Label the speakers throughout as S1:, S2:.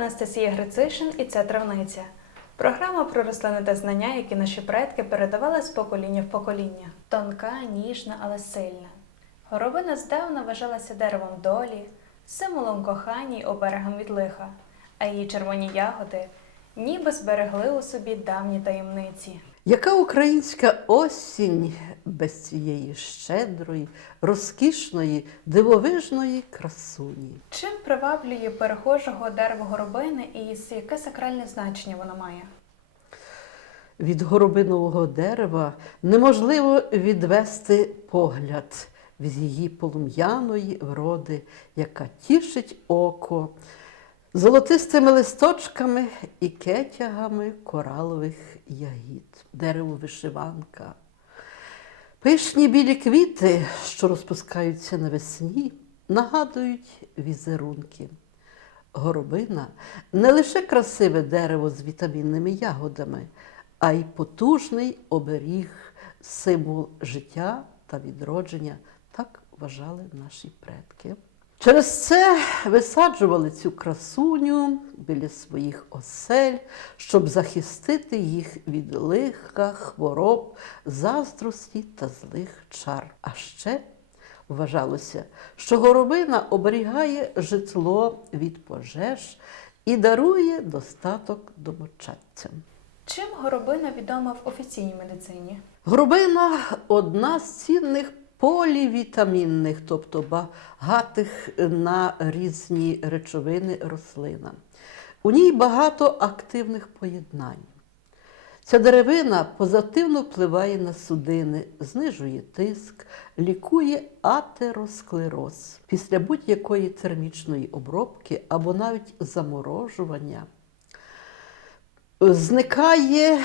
S1: Анастасія Грицишин і це травниця. Програма про рослини та знання, які наші предки передавали з покоління в покоління. Тонка, ніжна, але сильна. Горобина здавна вважалася деревом долі, символом кохання й оберегом від лиха, а її червоні ягоди ніби зберегли у собі давні таємниці.
S2: Яка українська осінь без цієї щедрої, розкішної, дивовижної красуні?
S1: Чим приваблює перехожого дерево горобини і яке сакральне значення воно має?
S2: Від горобинового дерева неможливо відвести погляд від її полум'яної вроди, яка тішить око золотистими листочками і кетягами коралових ягід, дерево вишиванка. Пишні білі квіти, що розпускаються навесні, нагадують візерунки. Горобина не лише красиве дерево з вітамінними ягодами, а й потужний оберіг, символ життя та відродження. Так вважали наші предки. Через це висаджували цю красуню біля своїх осель, щоб захистити їх від лиха, хвороб, заздрості та злих чар. А ще вважалося, що горобина оберігає житло від пожеж і дарує достаток домочадцям.
S1: Чим горобина відома в офіційній медицині?
S2: Горобина одна з цінних полівітамінних, тобто багатих на різні речовини рослина. У ній багато активних поєднань. Ця деревина позитивно впливає на судини, знижує тиск, лікує атеросклероз після будь-якої термічної обробки або навіть заморожування. Зникає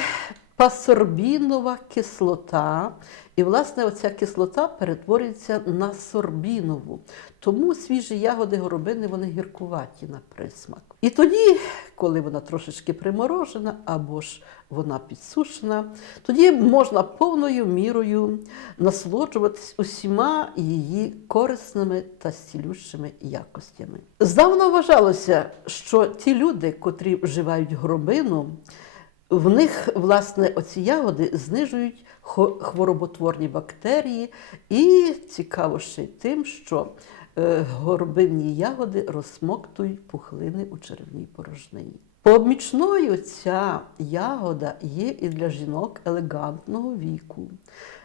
S2: пасорбінова кислота, і, власне, оця кислота перетворюється на сорбінову. Тому свіжі ягоди горобини вони гіркуваті на присмак. І тоді, коли вона трошечки приморожена або ж вона підсушена, тоді можна повною мірою насолоджуватись усіма її корисними та стілющими якостями. Здавна вважалося, що ті люди, котрі вживають горобину, в них, власне, оці ягоди знижують хвороботворні бактерії, і цікаво ще й тим, що е, горобинні ягоди розсмоктують пухлини у черевній порожнині. Помічною ця ягода є і для жінок елегантного віку.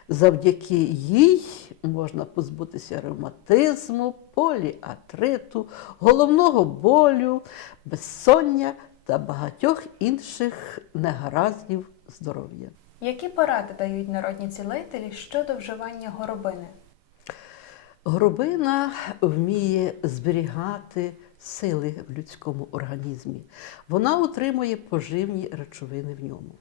S2: Завдяки їй можна позбутися ревматизму, поліатриту, головного болю, безсоння та багатьох інших негараздів здоров'я.
S1: Які поради дають народні цілителі щодо вживання горобини?
S2: Горобина вміє зберігати сили в людському організмі. Вона утримує поживні речовини в ньому.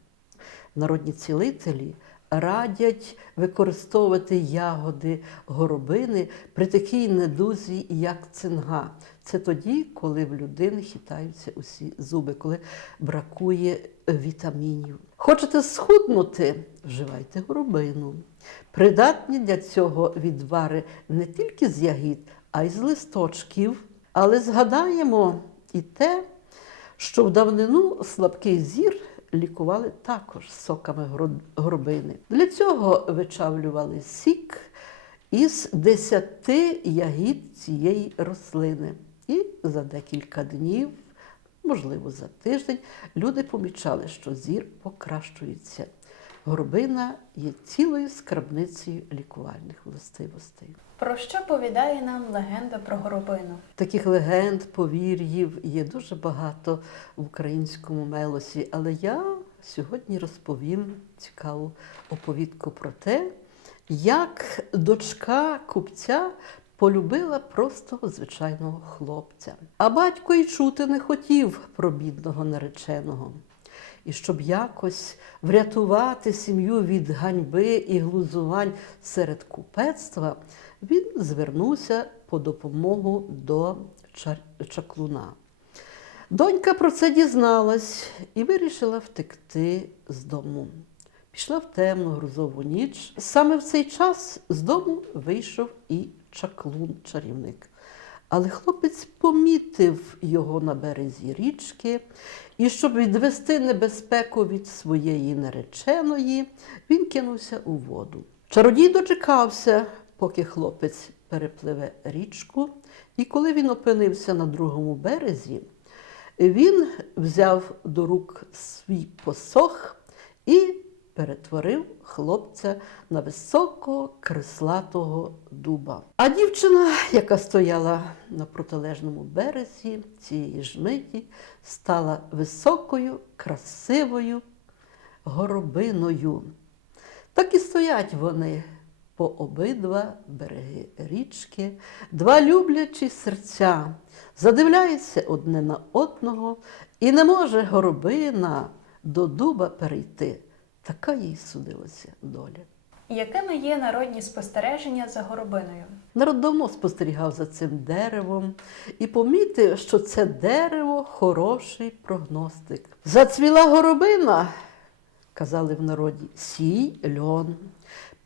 S2: Народні цілителі радять використовувати ягоди горобини при такій недузі, як цинга. Це тоді, коли в людини хитаються усі зуби, коли бракує вітамінів. Хочете схуднути? Вживайте горобину. Придатні для цього відвари не тільки з ягід, а й з листочків. Але згадаємо і те, що в давнину слабкий зір лікували також соками горбини. Для цього вичавлювали сік із десяти ягід цієї рослини. І за декілька днів, можливо, за тиждень, люди помічали, що зір покращується. Горобина є цілою скарбницею лікувальних властивостей.
S1: Про що повідає нам легенда про горобину?
S2: Таких легенд, повір'їв є дуже багато в українському мелосі, але я сьогодні розповім цікаву оповідку про те, як дочка купця полюбила просто звичайного хлопця. А батько й чути не хотів про бідного нареченого. І щоб якось врятувати сім'ю від ганьби і глузувань серед купецтва, він звернувся по допомогу до чаклуна. Донька про це дізналась і вирішила втекти з дому. Пішла в темну грузову ніч. Саме в цей час з дому вийшов і чаклун чарівник. Але хлопець помітив його на березі річки, і щоб відвести небезпеку від своєї нареченої, він кинувся у воду. Чародій дочекався, поки хлопець перепливе річку, і коли він опинився на другому березі, він взяв до рук свій посох і перетворив хлопця на високого креслатого дуба. А дівчина, яка стояла на протилежному березі цієї ж миті, стала високою, красивою горобиною. Так і стоять вони по обидва береги річки, два люблячі серця, задивляються одне на одного, і не може горобина до дуба перейти. Така їй судилася доля.
S1: Якими є народні спостереження за горобиною?
S2: Народ давно спостерігав за цим деревом і помітив, що це дерево хороший прогностик. Зацвіла горобина, казали в народі, сій льон.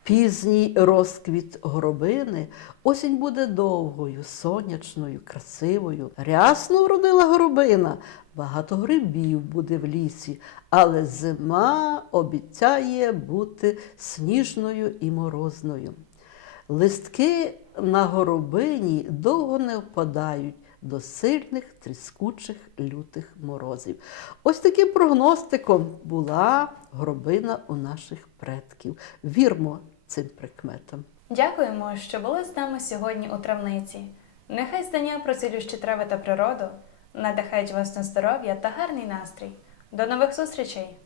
S2: Пізній розквіт горобини, осінь буде довгою, сонячною, красивою. Рясно вродила горобина, багато грибів буде в лісі, але зима обіцяє бути сніжною і морозною. Листки на горобині довго не впадають до сильних, тріскучих, лютих морозів. Ось таким прогностиком була горобина у наших предків. Вірмо цим прикметам.
S1: Дякуємо, що були з нами сьогодні у травниці. Нехай знання про цілющі трави та природу надихають вас на здоров'я та гарний настрій. До нових зустрічей!